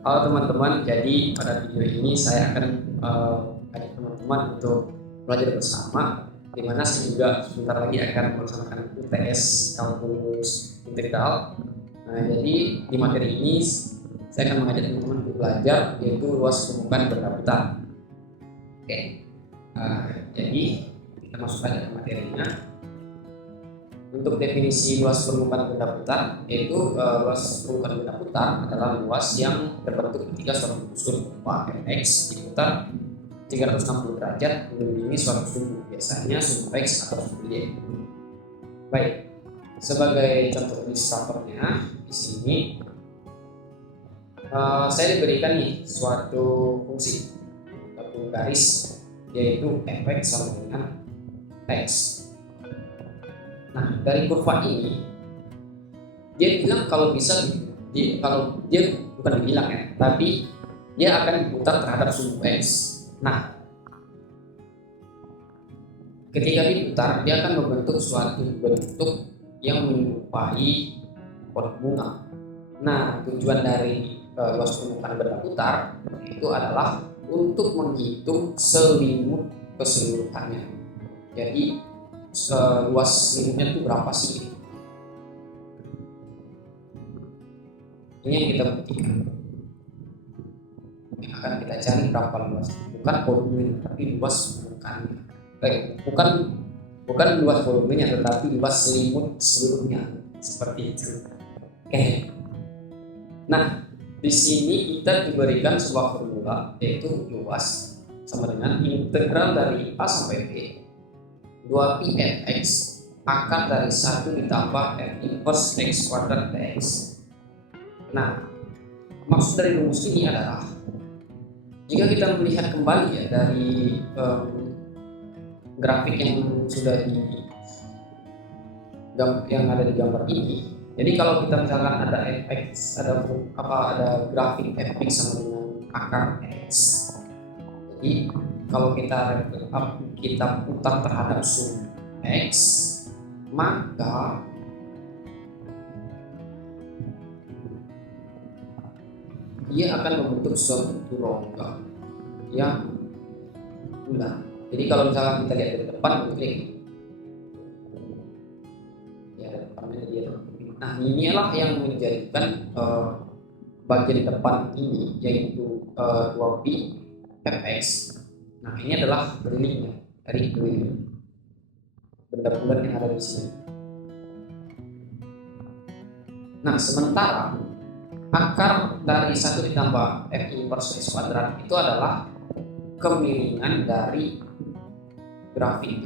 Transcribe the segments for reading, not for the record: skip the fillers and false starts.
Halo teman-teman, jadi pada video ini saya akan ajak teman-teman untuk belajar bersama, di mana saya juga sebentar lagi akan melaksanakan UTS kampus integral. Nah, jadi di materi ini saya akan mengajak teman-teman untuk belajar yaitu luas permukaan benda putar. Oke, jadi kita masuk aja ke materinya. Untuk definisi luas permukaan benda putar, yaitu luas permukaan benda putar adalah luas yang terbentuk ketika suatu busur berupa X diputar 360 derajat mengelilingi suatu sumbu, biasanya sumbu X atau sumbu Y. Baik, sebagai contoh ilustratornya di sini saya diberikan nih suatu fungsi atau garis, yaitu fx sama dengan X. Nah, dari kurva ini dia bilang kalau bisa kalau dia bukan dibilang ya, tapi dia akan diputar terhadap sumbu X. Nah, ketika diputar dia akan membentuk suatu bentuk yang menyerupai pohon bunga. Nah, tujuan dari luas permukaan benda putar itu adalah untuk menghitung selimut keseluruhannya. Jadi luas selimutnya itu berapa sih? Ini yang kita buktikan. Yang akan kita cari berapa luas, bukan volumenya, tapi luas permukaannya. Bukan bukan luas volumenya, tetapi luas selimut seluruhnya, seperti itu. Oke. Nah, di sini kita diberikan sebuah formula, yaitu luas sama dengan integral dari A sampai B 2pi fx akar dari 1 ditambah f inverse x kuadrat dx. Nah, maksud dari rumus ini adalah jika kita melihat kembali ya dari grafik yang sudah yang ada di gambar ini. Jadi kalau kita misalkan ada fx, ada grafik fx sama dengan akar x. Jadi kalau kita putar terhadap sumbu x, maka dia akan membentuk suatu rongga yang bulat. Jadi kalau misalkan kita lihat dari depan, klik ya, depannya dia. Nah, inilah yang menjadikan bagian depan ini, yaitu 2pi fx. Nah, ini adalah kelilingnya dari keliling benda bulat yang ada di sini. Nah, sementara akar dari 1 ditambah f inverse x kuadrat itu adalah kemiringan dari grafik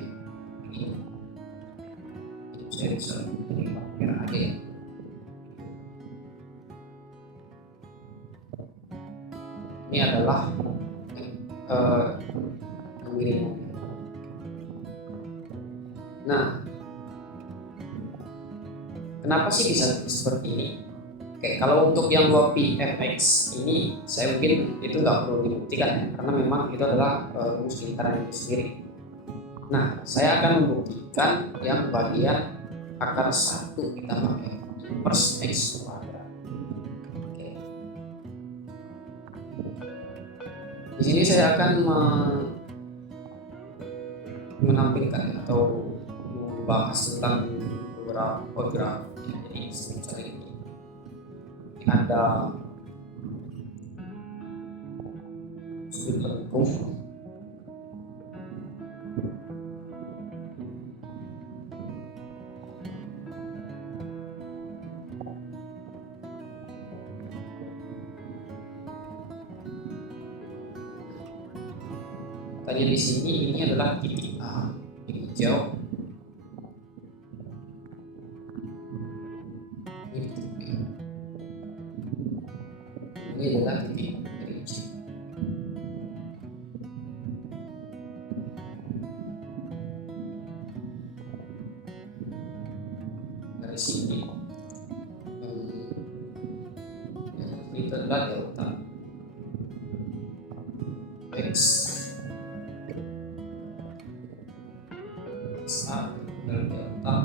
ini. Saya bisa pakai aja ya. Ini adalah kemiringan. Nah, kenapa sih bisa seperti ini? Oke, kalau untuk yang 2pi fx ini saya mungkin itu nggak perlu dibuktikan ya, karena memang itu adalah rumus lingkaran itu sendiri. Nah, saya akan membuktikan yang bagian akar 1 ditambah f inverse x kuadrat. Oke. Di sini saya akan menampilkan atau membahas tentang beberapa graf. Jadi misalnya ini ada sudut lengkung, tadi di sini ini adalah titik A yang hijau, ini titik B, ini adalah titik dari C. Dari sini itu adalah delta x A dan delta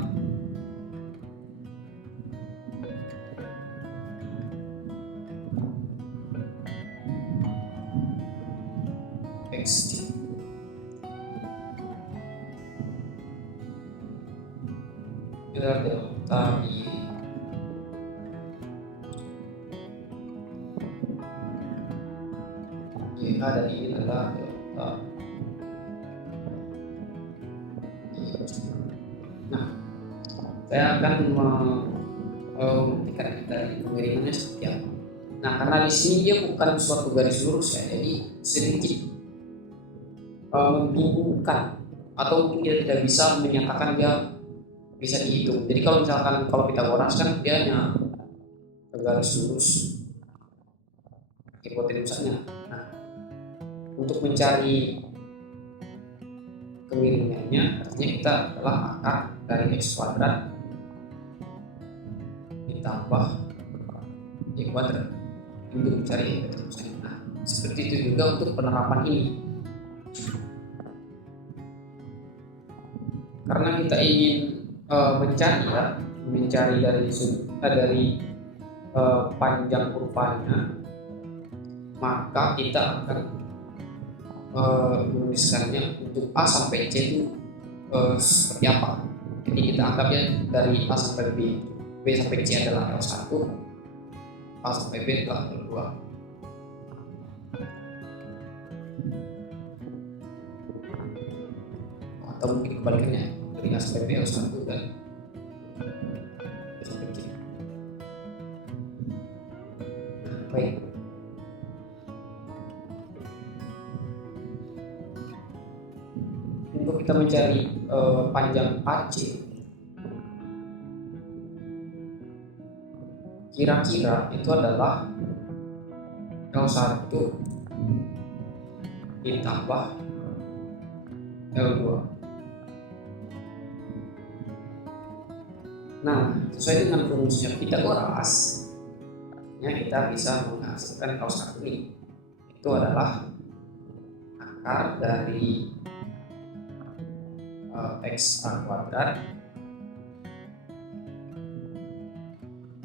XC. Ini adalah delta Y. YA dan ini adalah delta Y. Nah, saya akan membuktikan dari pengirimannya seperti apa. Nah, karena di sini dia bukan suatu garis lurus ya, jadi sedikit membingungkan atau mungkin dia tidak bisa menyatakan dia bisa dihitung. Jadi kalau misalkan kalau Pitagoras kan dia hanya garis lurus hipotenusanya. Nah, untuk mencari kemiringannya artinya kita adalah akar dari x kuadrat ditambah y kuadrat untuk mencari hipotenusanya. Nah, seperti itu juga untuk penerapan ini. Karena kita ingin mencari dari panjang kurvanya, maka kita akan menuliskannya untuk A sampai C itu seperti apa. Jadi kita anggapnya dari A sampai B, B sampai C adalah L1, A sampai B adalah L2. Atau mungkin kebalikannya, dari A sampai B L1 dan B sampai C. Nah, baik. Untuk kita mencari panjang AC, kira-kira itu adalah L1 ditambah L2. Nah, sesuai dengan rumusnya Pitagoras, kita bisa menghasilkan L1 ini. Itu adalah akar dari x kuadrat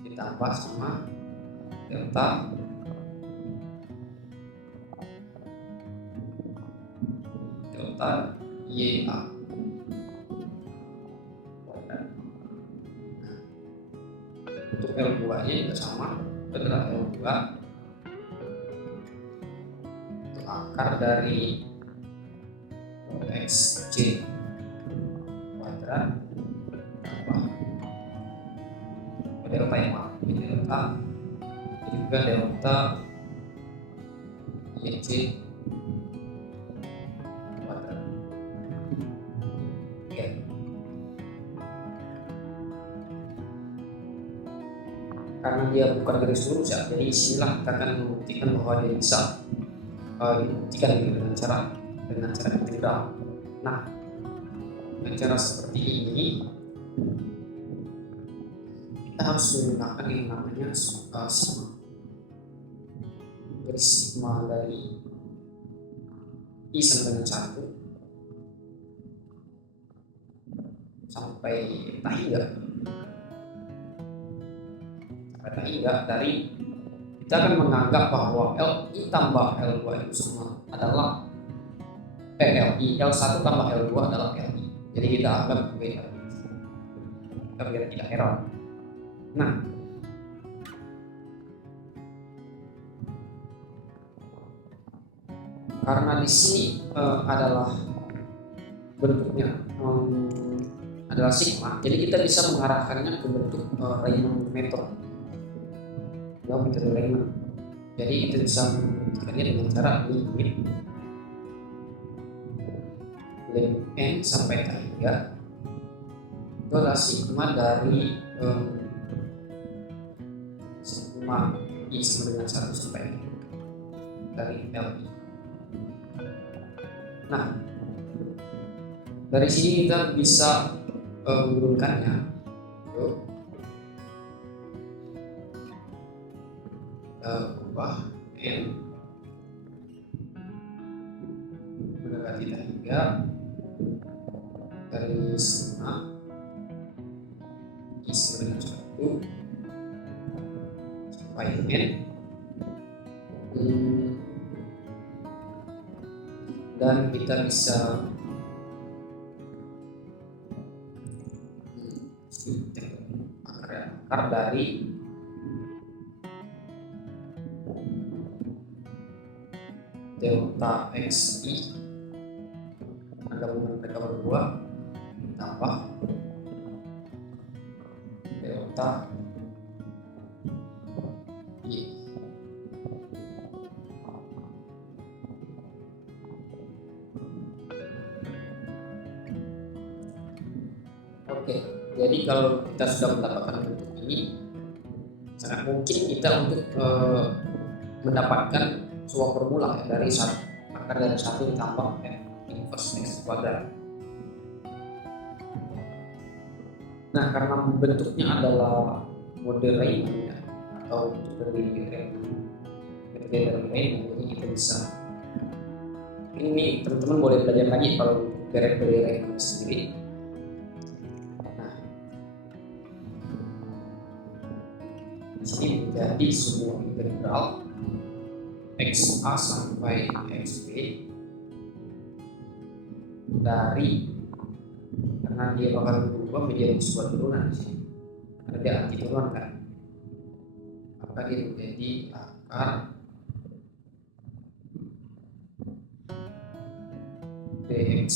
ditambah sama delta YA kuadrat. Untuk L2 nya juga sama, adalah L2 untuk akar dari xc kuadrat tambah delta yang maaf, ini delta, ini juga delta YC kuadrat. Oke. Karena dia bukan garis lurus ya, jadi isilah kita akan membuktikan bahwa dia bisa dibuktikan dengan cara integral. Nah, dengan cara seperti ini kita harus menggunakan yang namanya sigma. Jadi sigma dari I sama dengan 1 sampai hingga dari kita akan menganggap bahwa LI tambah L2 itu semua adalah L1 tambah L2 adalah LI. Jadi kita anggap sebagai LI biar tidak error. Nah, karena di sini adalah bentuknya adalah sigma, jadi kita bisa mengarahkannya ke bentuk Riemann method. Metode Riemann. Jadi kita bisa membuktikannya dengan cara limit n sampai k3 itu adalah sigma dari sigma I sama dengan 1 sampai dari LI. Nah, dari sini kita bisa menurunkannya. Ubah n mendekati 3 dari sigma I sama dengan 1 sampai n dan kita bisa akar dari delta xi, gabungan mereka berdua ditambah delta y. Oke, jadi kalau kita sudah mendapatkan bentuk ini, sangat mungkin kita untuk mendapatkan sebuah formula ya, dari akar dari 1 ditambah f inverse x kuadrat. Nah, karena bentuknya adalah mode Riemann ya, atau dari Riemann, metode dari Riemann, jadi kita bisa ini teman-teman boleh belajar lagi kalau dari Riemann sendiri. Ini menjadi sebuah integral xa sampai xb dari, karena dia bakal berubah menjadi sebuah turunan di sini, karena dia anti turunan kan, maka dia menjadi akar dx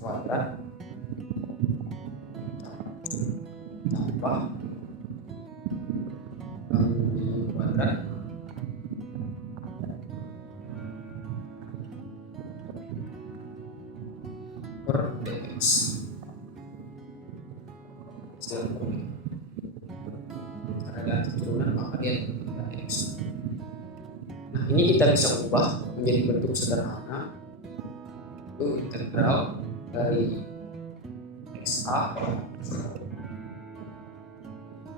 kuadrat tambah kuadrat per dx. Karena ada turunan maka dia menjadi dx. Nah, ini kita bisa ubah menjadi bentuk sederhana, itu integral dari xa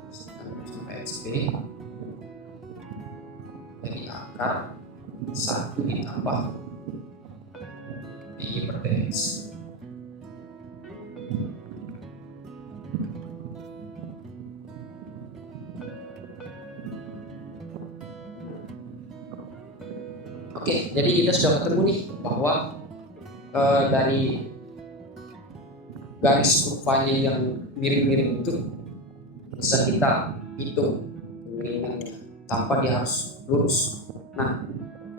sampai xb jadi akar 1 ditambah dy per dx. Oke, jadi kita sudah ketemu nih bahwa dari garis kurvanya yang miring-miring itu bisa kita hitung kemiringannya tanpa dia harus lurus. Nah,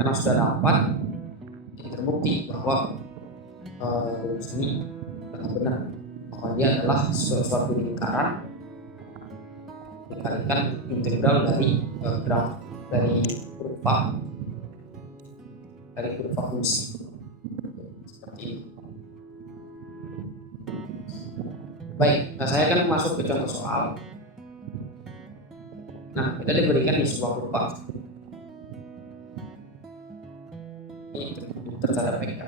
karena sudah dapat, jadi terbukti bahwa lurus ini benar-benar bahwa dia adalah suatu lingkaran dikalikan integral dari graf dari kurva fungsi seperti ini. Baik, nah saya akan masuk ke contoh soal. Nah, kita diberikan di sebuah kurva. Ini tertanda PK.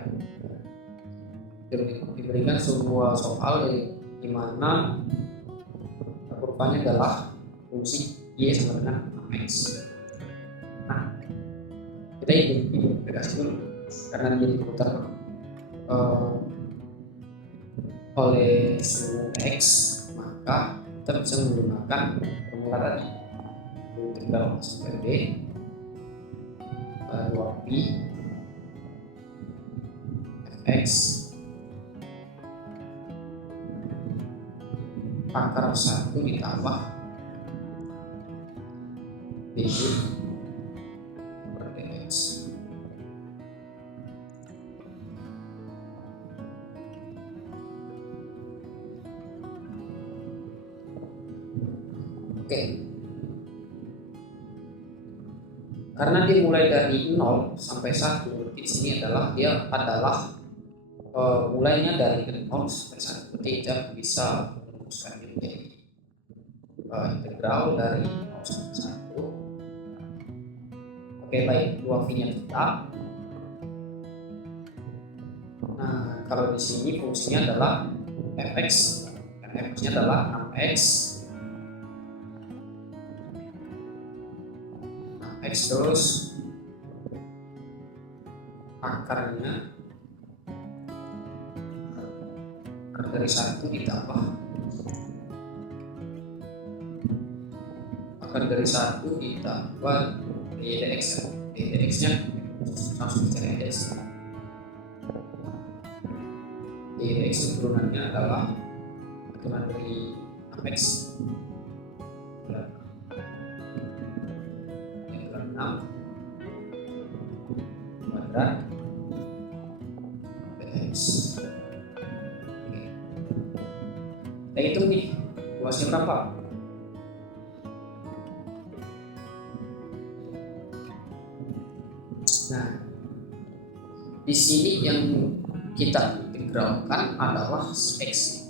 Diberikan sebuah soal di mana kurvanya adalah fungsi y sama dengan x. Nah, kita identifikasi dulu karena dia diputar oleh suhu x, maka kita bisa menggunakan formula tadi, integral sampai b 2pi fx akar 1 ditambah dy per dx. Oke. Karena dia mulai dari 0 sampai 1, berarti di sini dia adalah mulainya dari 0 sampai 1. Berarti kita bisa merumuskan menjadi integral dari 0 sampai 1. Oke, baik, 2v-nya tetap. Nah, kalau di sini fungsinya adalah fx, dan fx-nya adalah 6x x terus akarnya akar dari 1 ditambah akar dari 1 ditambah dx nya langsung dicari dx. X turunannya adalah turunan dari apex bulan 6 kuadrat BX. Kita hitung nih luasnya berapa. Nah, di sini yang kita integralkan adalah X.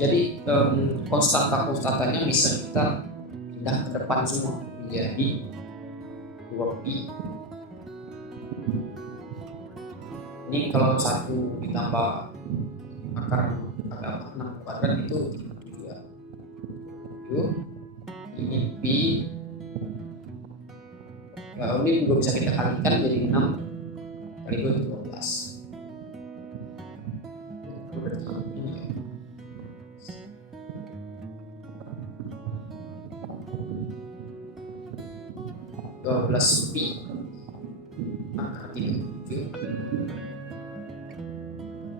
Jadi konstanta-konstantanya bisa kita pindah ke depan semua menjadi 2pi. Ini kalau 1 ditambah akar 6 kuadrat itu 7. Ini pi. Ini juga bisa kita kalikan jadi 6 kali 2 12. pi akar 37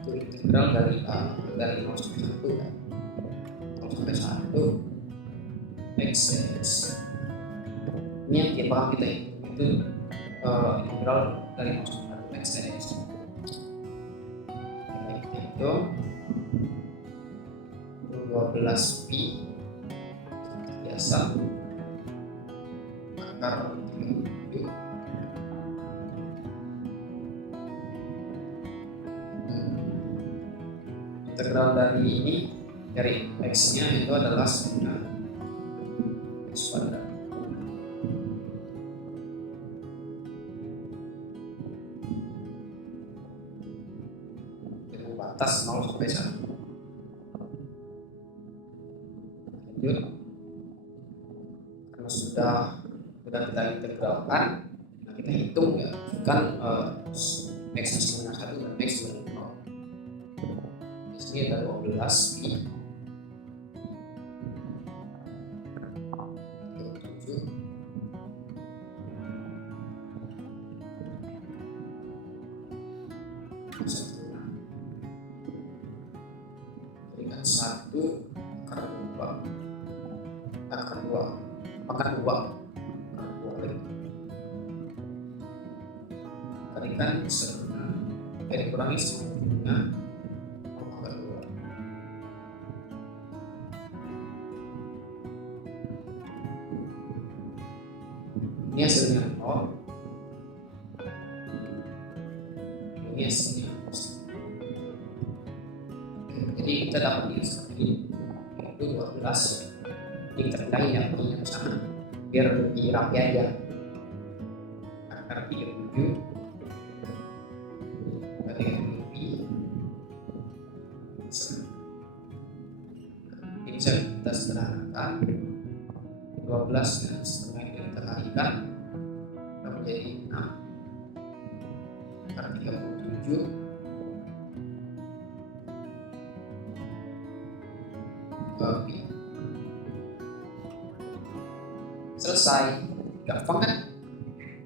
itu integral dari 0 sampai 1 kan, 0 sampai 1 x. Ini yang kita hitung itu integral dari 0 sampai 1 x. Kita hitung 12 pi biasa akar 37. Integral dari ini, dari x nya itu adalah setengah x kuadrat. Jadi batas 0 sampai 1. Lanjut, karena sudah kita integralkan, nah kita hitung ya, kan x nya setengah 1 dan x nya 0. Di sini ada 12 pi 7 berikan 1 akar 2 akar 2 lagi kalikan setengah dikurangi setengah akar 2. Ini hasilnya 0, ini hasilnya 0. Jadi kita dapat ini seperti itu 12. Jadi kita pindahin ya pi ke sana biar lebih rapi aja. Akar 37 berarti pi. Ini bisa kita sederhanakan 12 dan setengah itu kita kalikan menjadi 6 akar 37 pi. Selesai, gampang kan?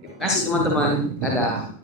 Terima kasih teman-teman, dadah.